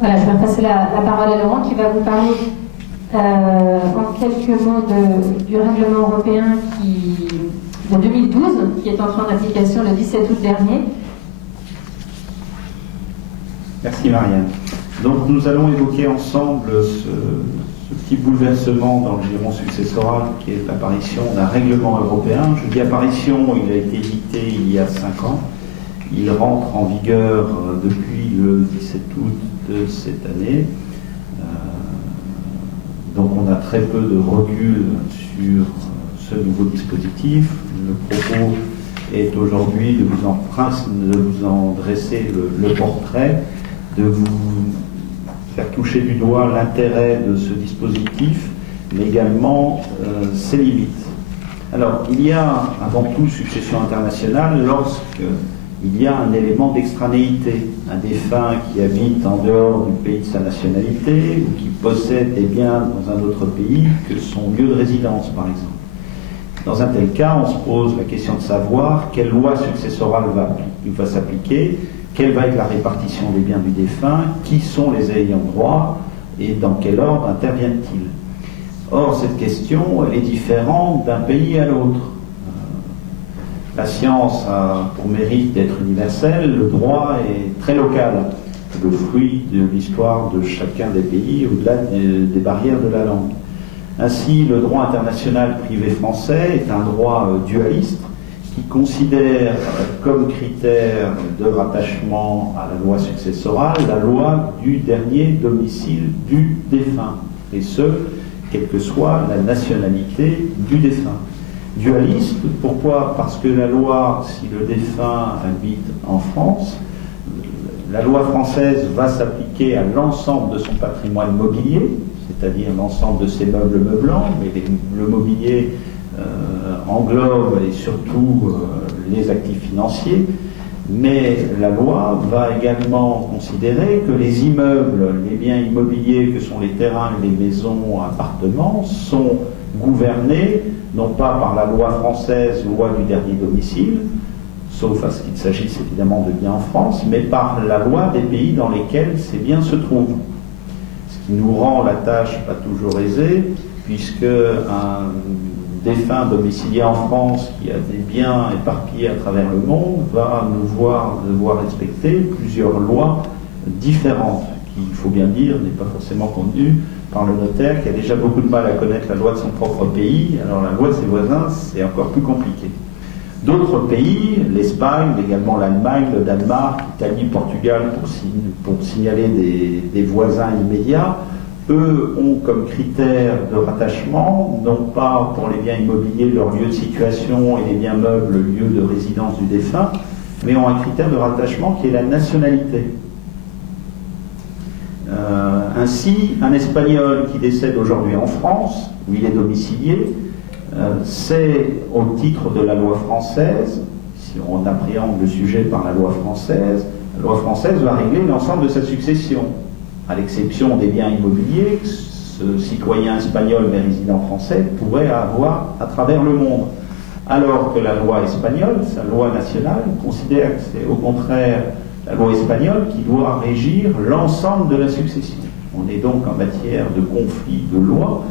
Voilà, je vais passer la parole à Laurent qui va vous parler en quelques mots du règlement européen de 2012 qui est entré en application le 17 août dernier. Merci Marianne. Donc nous allons évoquer ensemble ce petit bouleversement dans le giron successoral qui est l'apparition d'un règlement européen. Je dis apparition, il a été édicté il y a 5 ans. Il rentre en vigueur depuis le 17 août de cette année. Donc on a très peu de recul sur ce nouveau dispositif. Le propos est aujourd'hui de vous en dresser le portrait, de vous faire toucher du doigt l'intérêt de ce dispositif, mais également ses limites. Alors, il y a avant tout succession internationale lorsqu'il y a un élément d'extranéité, un défunt qui habite en dehors du pays de sa nationalité ou qui possède des biens dans un autre pays que son lieu de résidence, par exemple. Dans un tel cas, on se pose la question de savoir quelle loi successorale va s'appliquer, quelle va être la répartition des biens du défunt, qui sont les ayants droit et dans quel ordre interviennent-ils. Or, cette question est différente d'un pays à l'autre. La science a pour mérite d'être universelle, le droit est très local, le fruit de l'histoire de chacun des pays au-delà des barrières de la langue. Ainsi, le droit international privé français est un droit dualiste qui considère comme critère de rattachement à la loi successorale la loi du dernier domicile du défunt, et ce, quelle que soit la nationalité du défunt. Dualiste, pourquoi? Parce que la loi, si le défunt habite en France, la loi française va s'appliquer à l'ensemble de son patrimoine mobilier, c'est-à-dire l'ensemble de ses meubles meublants, mais le mobilier englobe et surtout les actifs financiers, mais la loi va également considérer que les immeubles, les biens immobiliers que sont les terrains, les maisons, appartements, sont gouvernés non pas par la loi française, loi du dernier domicile, sauf à ce qu'il s'agisse évidemment de biens en France, mais par la loi des pays dans lesquels ces biens se trouvent. Ce qui nous rend la tâche pas toujours aisée, puisque un défunt domicilié en France qui a des biens éparpillés à travers le monde va devoir respecter plusieurs lois différentes, qui, il faut bien dire, n'est pas forcément contenue par le notaire qui a déjà beaucoup de mal à connaître la loi de son propre pays. Alors la loi de ses voisins, c'est encore plus compliqué. D'autres pays, l'Espagne, également l'Allemagne, le Danemark, l'Italie, le Portugal, pour signaler des voisins immédiats, eux ont comme critère de rattachement, non pas pour les biens immobiliers, leur lieu de situation et les biens meubles, le lieu de résidence du défunt, mais ont un critère de rattachement qui est la nationalité. Ainsi, un Espagnol qui décède aujourd'hui en France, où il est domicilié, c'est au titre de la loi française, si on appréhende le sujet par la loi française va régler l'ensemble de sa succession, à l'exception des biens immobiliers que ce citoyen espagnol mais résident français pourrait avoir à travers le monde. Alors que la loi espagnole, sa loi nationale, considère que c'est au contraire la loi espagnole qui doit régir l'ensemble de la succession. On est donc en matière de conflit de loi,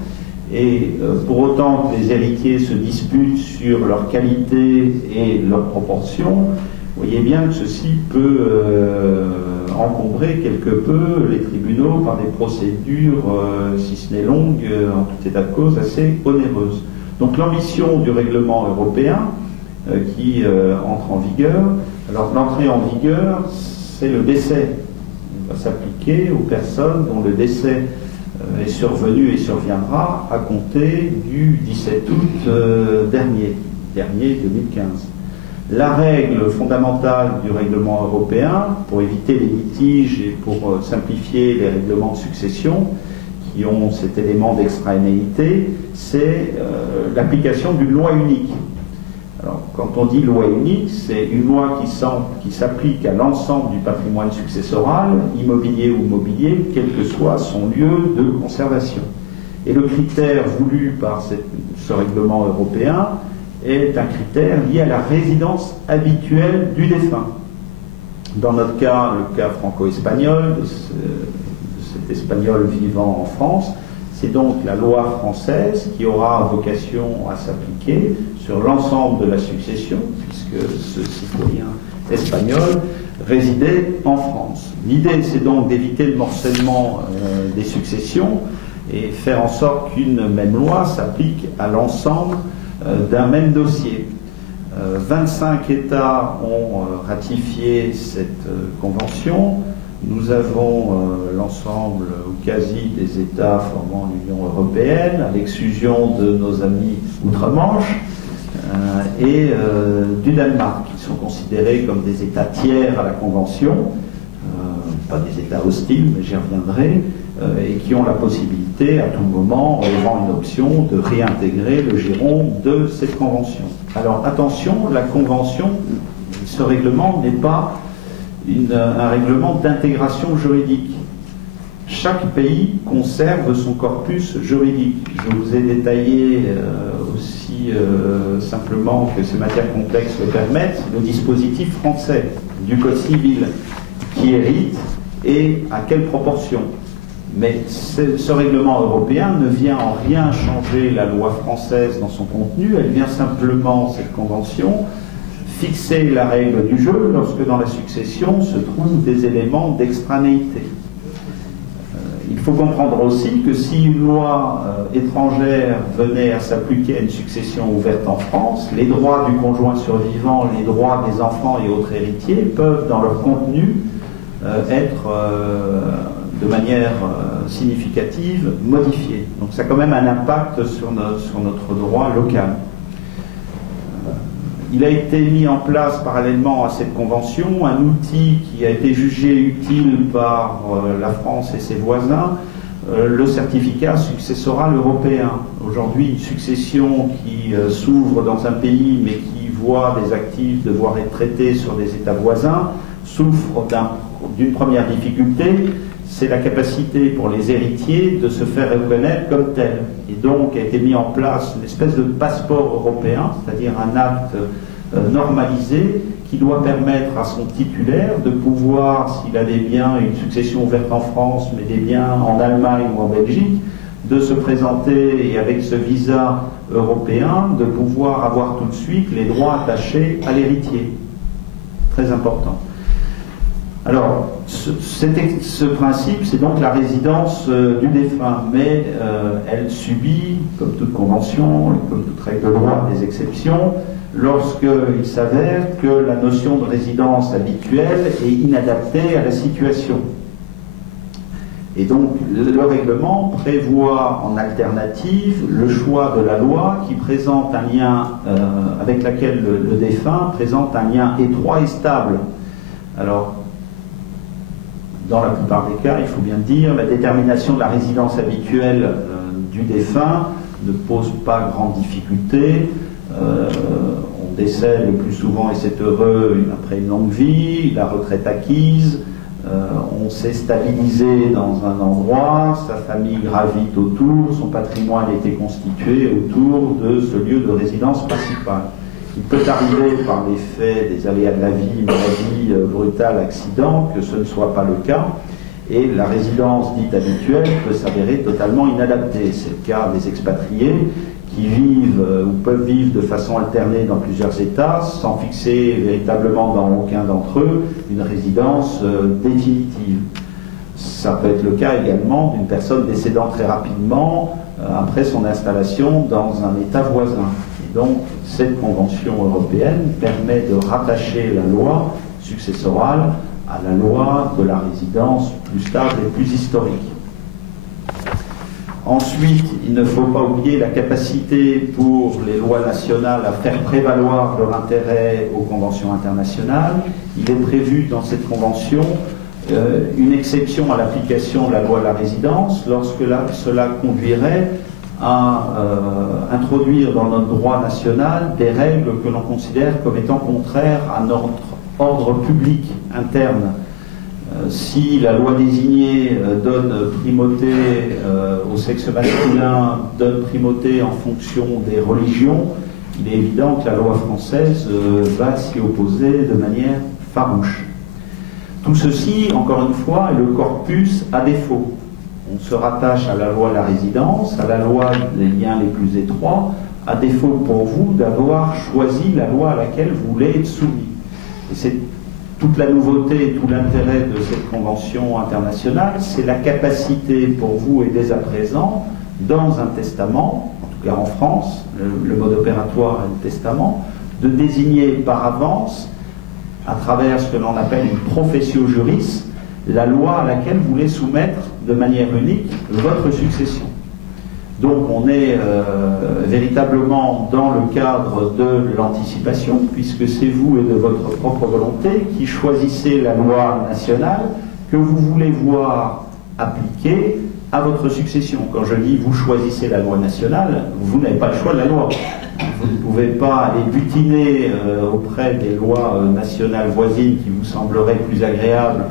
et pour autant que les héritiers se disputent sur leur qualité et leur proportion, vous voyez bien que ceci peut encombrer quelque peu les tribunaux par des procédures, si ce n'est longues, en tout état de cause, assez onéreuses. Donc l'ambition du règlement européen qui entre en vigueur, alors l'entrée en vigueur, c'est le décès. Il va s'appliquer aux personnes dont le décès est survenu et surviendra à compter du 17 août dernier 2015. La règle fondamentale du règlement européen, pour éviter les litiges et pour simplifier les règlements de succession qui ont cet élément d'extranéité, c'est l'application d'une loi unique. Alors, quand on dit loi unique, c'est une loi qui s'applique à l'ensemble du patrimoine successoral, immobilier ou mobilier, quel que soit son lieu de conservation. Et le critère voulu par ce règlement européen est un critère lié à la résidence habituelle du défunt. Dans notre cas, le cas franco-espagnol cet espagnol vivant en France. C'est donc la loi française qui aura vocation à s'appliquer sur l'ensemble de la succession, puisque ce citoyen espagnol résidait en France. L'idée, c'est donc d'éviter le morcellement des successions et faire en sorte qu'une même loi s'applique à l'ensemble d'un même dossier. 25 États ont ratifié cette convention. Nous avons l'ensemble ou quasi des États formant l'Union européenne, à l'exclusion de nos amis outre-Manche et du Danemark, qui sont considérés comme des États tiers à la convention, pas des États hostiles, mais j'y reviendrai, et qui ont la possibilité, à tout moment, en levant une option, de réintégrer le giron de cette convention. Alors attention, la convention, ce règlement n'est pas un règlement d'intégration juridique. Chaque pays conserve son corpus juridique. Je vous ai détaillé aussi simplement que ces matières complexes le permettent, le dispositif français du Code civil qui hérite et à quelle proportion. Mais ce règlement européen ne vient en rien changer la loi française dans son contenu, elle vient simplement, cette convention, fixer la règle du jeu lorsque dans la succession se trouvent des éléments d'extranéité. Il faut comprendre aussi que si une loi étrangère venait à s'appliquer à une succession ouverte en France, les droits du conjoint survivant, les droits des enfants et autres héritiers peuvent, dans leur contenu, être de manière significative modifiés. Donc ça a quand même un impact sur notre droit local. Il a été mis en place parallèlement à cette convention un outil qui a été jugé utile par la France et ses voisins, le certificat successoral européen. Aujourd'hui, une succession qui s'ouvre dans un pays mais qui voit des actifs devoir être traités sur des États voisins souffre d'une première difficulté, c'est la capacité pour les héritiers de se faire reconnaître comme tels. Et donc a été mis en place une espèce de passeport européen, c'est-à-dire un acte normalisé qui doit permettre à son titulaire de pouvoir, s'il a des biens et une succession ouverte en France, mais des biens en Allemagne ou en Belgique, de se présenter et avec ce visa européen, de pouvoir avoir tout de suite les droits attachés à l'héritier. Très important. Alors, ce principe, c'est donc la résidence du défunt, mais elle subit, comme toute convention, comme toute règle de droit, des exceptions, lorsqu'il s'avère que la notion de résidence habituelle est inadaptée à la situation. Et donc, le règlement prévoit en alternative le choix de la loi qui présente un lien, avec laquelle le défunt présente un lien étroit et stable. Alors, dans la plupart des cas, il faut bien dire, la détermination de la résidence habituelle du défunt ne pose pas grande difficulté. On décède le plus souvent, et c'est heureux, après une longue vie, la retraite acquise, on s'est stabilisé dans un endroit, sa famille gravite autour, son patrimoine a été constitué autour de ce lieu de résidence principale. Il peut arriver par les faits des aléas de la vie, maladie brutale, accident, que ce ne soit pas le cas, et la résidence dite habituelle peut s'avérer totalement inadaptée. C'est le cas des expatriés qui vivent ou peuvent vivre de façon alternée dans plusieurs États sans fixer véritablement dans aucun d'entre eux une résidence définitive. Ça peut être le cas également d'une personne décédant très rapidement après son installation dans un État voisin. Et donc, cette convention européenne permet de rattacher la loi successorale à la loi de la résidence plus stable et plus historique. Ensuite, il ne faut pas oublier la capacité pour les lois nationales à faire prévaloir leur intérêt aux conventions internationales. Il est prévu dans cette convention une exception à l'application de la loi de la résidence lorsque cela conduirait à introduire dans notre droit national des règles que l'on considère comme étant contraires à notre ordre public interne. Si la loi désignée donne primauté au sexe masculin, donne primauté en fonction des religions, il est évident que la loi française va s'y opposer de manière farouche. Tout ceci, encore une fois, est le corpus à défaut. On se rattache à la loi de la résidence, à la loi des liens les plus étroits, à défaut pour vous d'avoir choisi la loi à laquelle vous voulez être soumis. Et c'est toute la nouveauté et tout l'intérêt de cette convention internationale, c'est la capacité pour vous et dès à présent, dans un testament, en tout cas en France, le mode opératoire est le testament, de désigner par avance, à travers ce que l'on appelle une professio juris, la loi à laquelle vous voulez soumettre de manière unique votre succession. Donc on est véritablement dans le cadre de l'anticipation, puisque c'est vous et de votre propre volonté qui choisissez la loi nationale que vous voulez voir appliquée à votre succession. Quand je dis vous choisissez la loi nationale, vous n'avez pas le choix de la loi. Vous ne pouvez pas aller butiner auprès des lois nationales voisines qui vous sembleraient plus agréables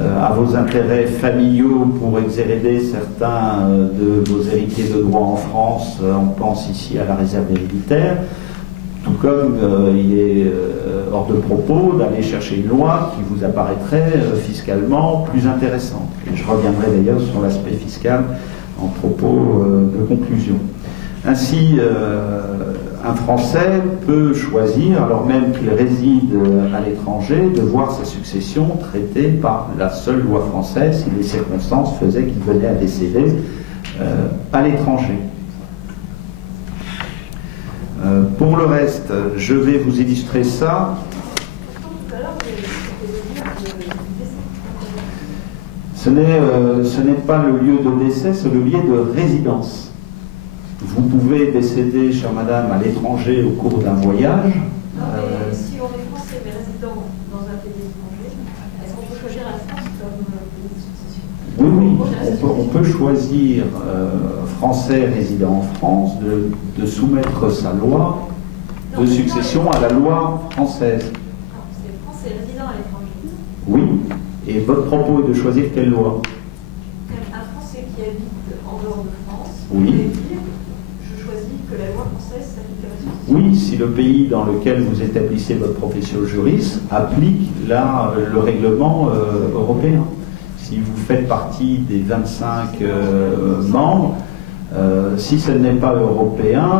à vos intérêts familiaux pour exhéréder certains de vos héritiers de droit en France. On pense ici à la réserve héréditaire, tout comme il est hors de propos d'aller chercher une loi qui vous apparaîtrait fiscalement plus intéressante. Et je reviendrai d'ailleurs sur l'aspect fiscal en propos de conclusion. Ainsi, un Français peut choisir, alors même qu'il réside à l'étranger, de voir sa succession traitée par la seule loi française si les circonstances faisaient qu'il venait à décéder à l'étranger. Pour le reste, je vais vous illustrer ça. Ce n'est pas le lieu de décès, c'est le lieu de résidence. Vous pouvez décéder, chère madame, à l'étranger au cours d'un voyage. Non, mais si on est français mais résident dans un pays étranger, est-ce qu'on peut choisir la France comme pays de succession? Oui, on peut choisir, français résident en France, de soumettre sa loi de succession à la loi française. Non, c'est français résident à l'étranger. Oui, et votre propos est de choisir quelle loi? Un Français qui habite en dehors de France, oui. Je choisis que la loi française s'applique à la succession. Oui, si le pays dans lequel vous établissez votre profession juris applique le règlement européen. Si vous faites partie des 25 membres, si ce n'est pas européen,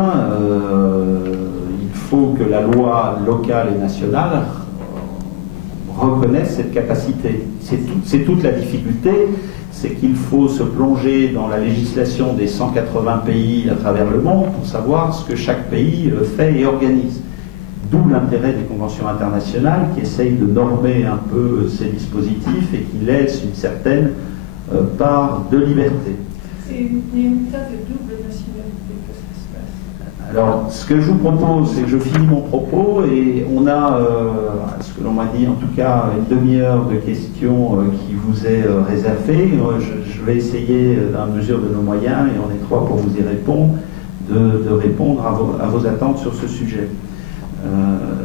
il faut que la loi locale et nationale reconnaisse cette capacité. C'est toute la difficulté, c'est qu'il faut se plonger dans la législation des 180 pays à travers le monde pour savoir ce que chaque pays fait et organise. D'où l'intérêt des conventions internationales qui essayent de normer un peu ces dispositifs et qui laissent une certaine part de liberté. C'est une cas de double nationalité que ça se passe. Alors, ce que je vous propose, c'est que je finis mon propos et on a, ce que l'on m'a dit en tout cas, une demi-heure de questions qui vous est réservée. Je vais essayer, dans la mesure de nos moyens, et on est trois pour vous y répondre, de répondre à vos attentes sur ce sujet.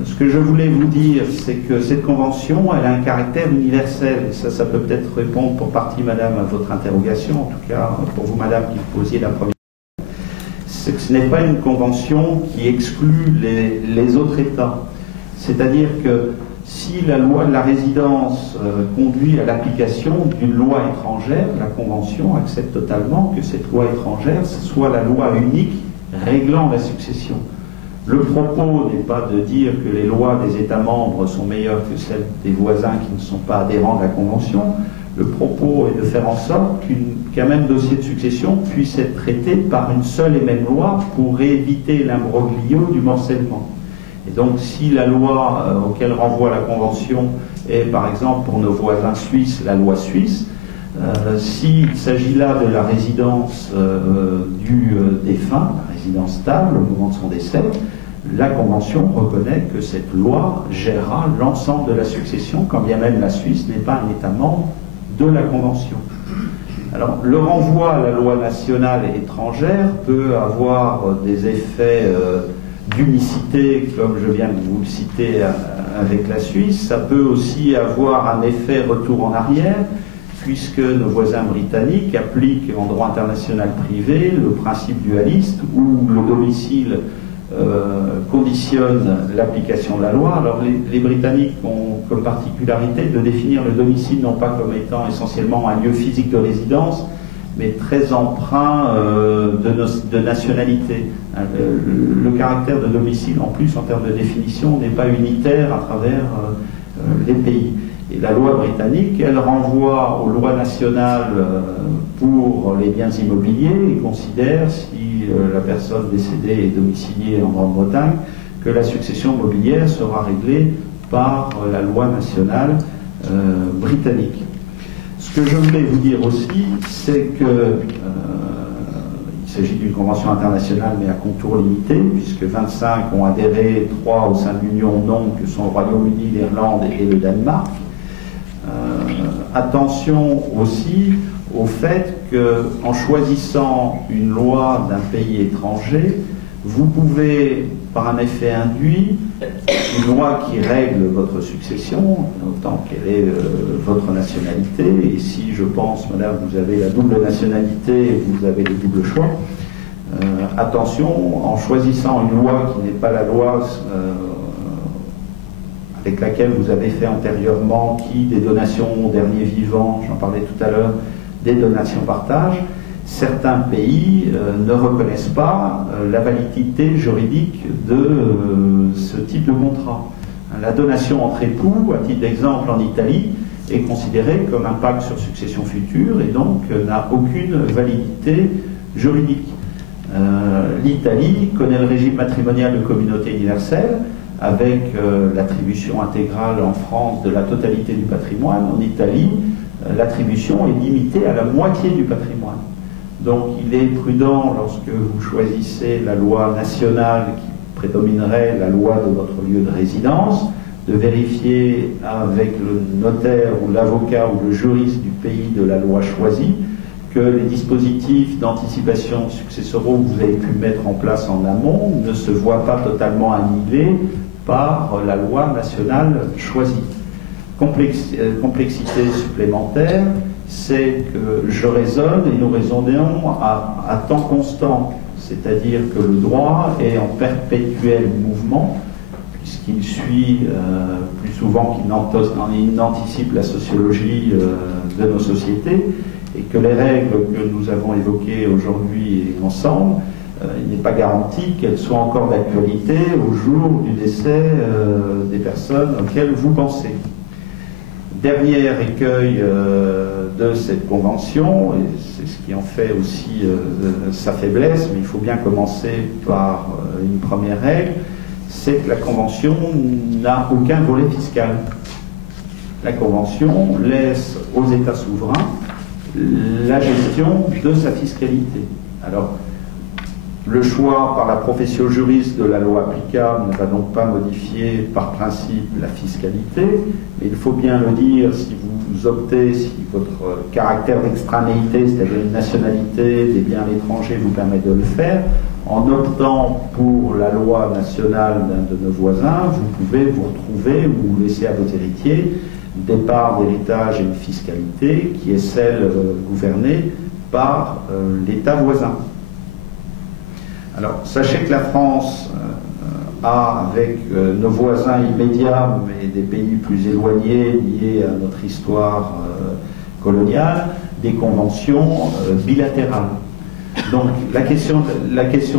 Ce que je voulais vous dire, c'est que cette convention, elle a un caractère universel. Ça peut peut-être répondre pour partie, madame, à votre interrogation, en tout cas pour vous, madame, qui vous posiez la première. C'est que ce n'est pas une convention qui exclut les autres États. C'est-à-dire que si la loi de la résidence conduit à l'application d'une loi étrangère, la convention accepte totalement que cette loi étrangère soit la loi unique réglant la succession. Le propos n'est pas de dire que les lois des États membres sont meilleures que celles des voisins qui ne sont pas adhérents à la Convention. Le propos est de faire en sorte qu'un même dossier de succession puisse être traité par une seule et même loi pour éviter l'imbroglio du morcellement. Et donc si la loi auquel renvoie la Convention est par exemple pour nos voisins suisses la loi suisse, s'il s'agit là de la résidence du défunt, la résidence stable au moment de son décès, la Convention reconnaît que cette loi gérera l'ensemble de la succession, quand bien même la Suisse n'est pas un État membre de la Convention. Alors, le renvoi à la loi nationale et étrangère peut avoir des effets d'unicité, comme je viens de vous le citer avec la Suisse. Ça peut aussi avoir un effet retour en arrière, puisque nos voisins britanniques appliquent en droit international privé le principe dualiste où le domicile conditionne l'application de la loi. Alors les Britanniques ont comme particularité de définir le domicile non pas comme étant essentiellement un lieu physique de résidence, mais très empreint de nationalité. Le caractère de domicile, en plus, en termes de définition, n'est pas unitaire à travers les pays. Et la loi britannique, elle renvoie aux lois nationales pour les biens immobiliers et considère, si la personne décédée est domiciliée en Grande-Bretagne, que la succession mobilière sera réglée par la loi nationale britannique. Ce que je voulais vous dire aussi, c'est que il s'agit d'une convention internationale mais à contours limités, puisque 25 ont adhéré, 3 au sein de l'Union non, que sont le Royaume-Uni, l'Irlande et le Danemark. Attention aussi au fait qu'en choisissant une loi d'un pays étranger, vous pouvez, par un effet induit, une loi qui règle votre succession, autant qu'elle est votre nationalité, et si je pense, madame, vous avez la double nationalité, vous avez le double choix, attention, en choisissant une loi qui n'est pas la loi avec laquelle vous avez fait antérieurement, qui des donations aux derniers vivants, j'en parlais tout à l'heure, des donations partage, certains pays ne reconnaissent pas la validité juridique de ce type de contrat. La donation entre époux, à titre d'exemple en Italie, est considérée comme un pacte sur succession future et donc n'a aucune validité juridique. L'Italie connaît le régime matrimonial de communauté universelle avec l'attribution intégrale en France de la totalité du patrimoine. En Italie, l'attribution est limitée à la moitié du patrimoine. Donc il est prudent, lorsque vous choisissez la loi nationale qui prédominerait la loi de votre lieu de résidence, de vérifier avec le notaire ou l'avocat ou le juriste du pays de la loi choisie que les dispositifs d'anticipation successoraux que vous avez pu mettre en place en amont ne se voient pas totalement annihilés par la loi nationale choisie. Complexité supplémentaire, c'est que je raisonne et nous raisonnons à temps constant, c'est-à-dire que le droit est en perpétuel mouvement, puisqu'il suit plus souvent qu'il n'anticipe la sociologie de nos sociétés, et que les règles que nous avons évoquées aujourd'hui ensemble, il n'est pas garanti qu'elles soient encore d'actualité au jour du décès des personnes auxquelles vous pensez. Dernier écueil de cette convention, et c'est ce qui en fait aussi sa faiblesse, mais il faut bien commencer par une première règle, c'est que la convention n'a aucun volet fiscal. La convention laisse aux États souverains la gestion de sa fiscalité. Alors, le choix par la profession juriste de la loi applicable ne va donc pas modifier par principe la fiscalité, mais il faut bien le dire, si vous optez, si votre caractère d'extranéité, c'est-à-dire une nationalité, des biens à l'étranger vous permet de le faire, en optant pour la loi nationale d'un de nos voisins, vous pouvez vous retrouver ou laisser à vos héritiers des parts d'héritage et une fiscalité qui est celle gouvernée par l'État voisin. Alors, sachez que la France a, avec nos voisins immédiats, mais des pays plus éloignés liés à notre histoire coloniale, des conventions bilatérales. Donc, la question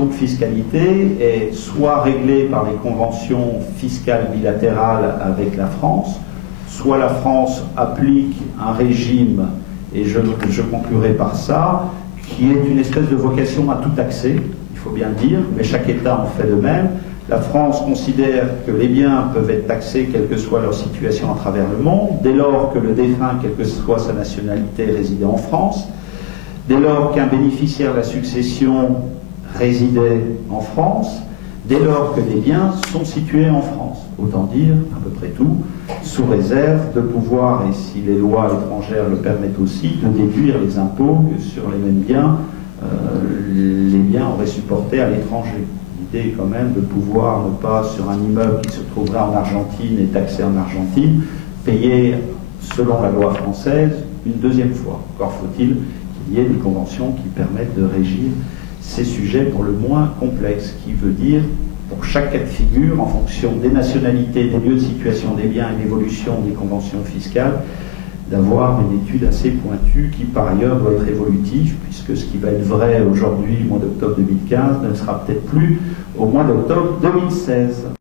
de fiscalité est soit réglée par les conventions fiscales bilatérales avec la France, soit la France applique un régime, et je conclurai par ça, qui est une espèce de vocation à tout taxer, il faut bien le dire, mais chaque État en fait de même. La France considère que les biens peuvent être taxés quelle que soit leur situation à travers le monde, dès lors que le défunt, quelle que soit sa nationalité, résidait en France, dès lors qu'un bénéficiaire de la succession résidait en France, dès lors que des biens sont situés en France. Autant dire, à peu près tout, sous réserve de pouvoir, et si les lois étrangères le permettent aussi, de déduire les impôts que sur les mêmes biens, les biens auraient supporté à l'étranger. L'idée est quand même de pouvoir ne pas, sur un immeuble qui se trouverait en Argentine et taxé en Argentine, payer, selon la loi française, une deuxième fois. Encore faut-il qu'il y ait des conventions qui permettent de régir ces sujets pour le moins complexes, qui veut dire, pour chaque cas de figure, en fonction des nationalités, des lieux de situation des biens et l'évolution des conventions fiscales, d'avoir une étude assez pointue qui par ailleurs doit être évolutive, puisque ce qui va être vrai aujourd'hui, au mois d'octobre 2015, ne sera peut-être plus au mois d'octobre 2016.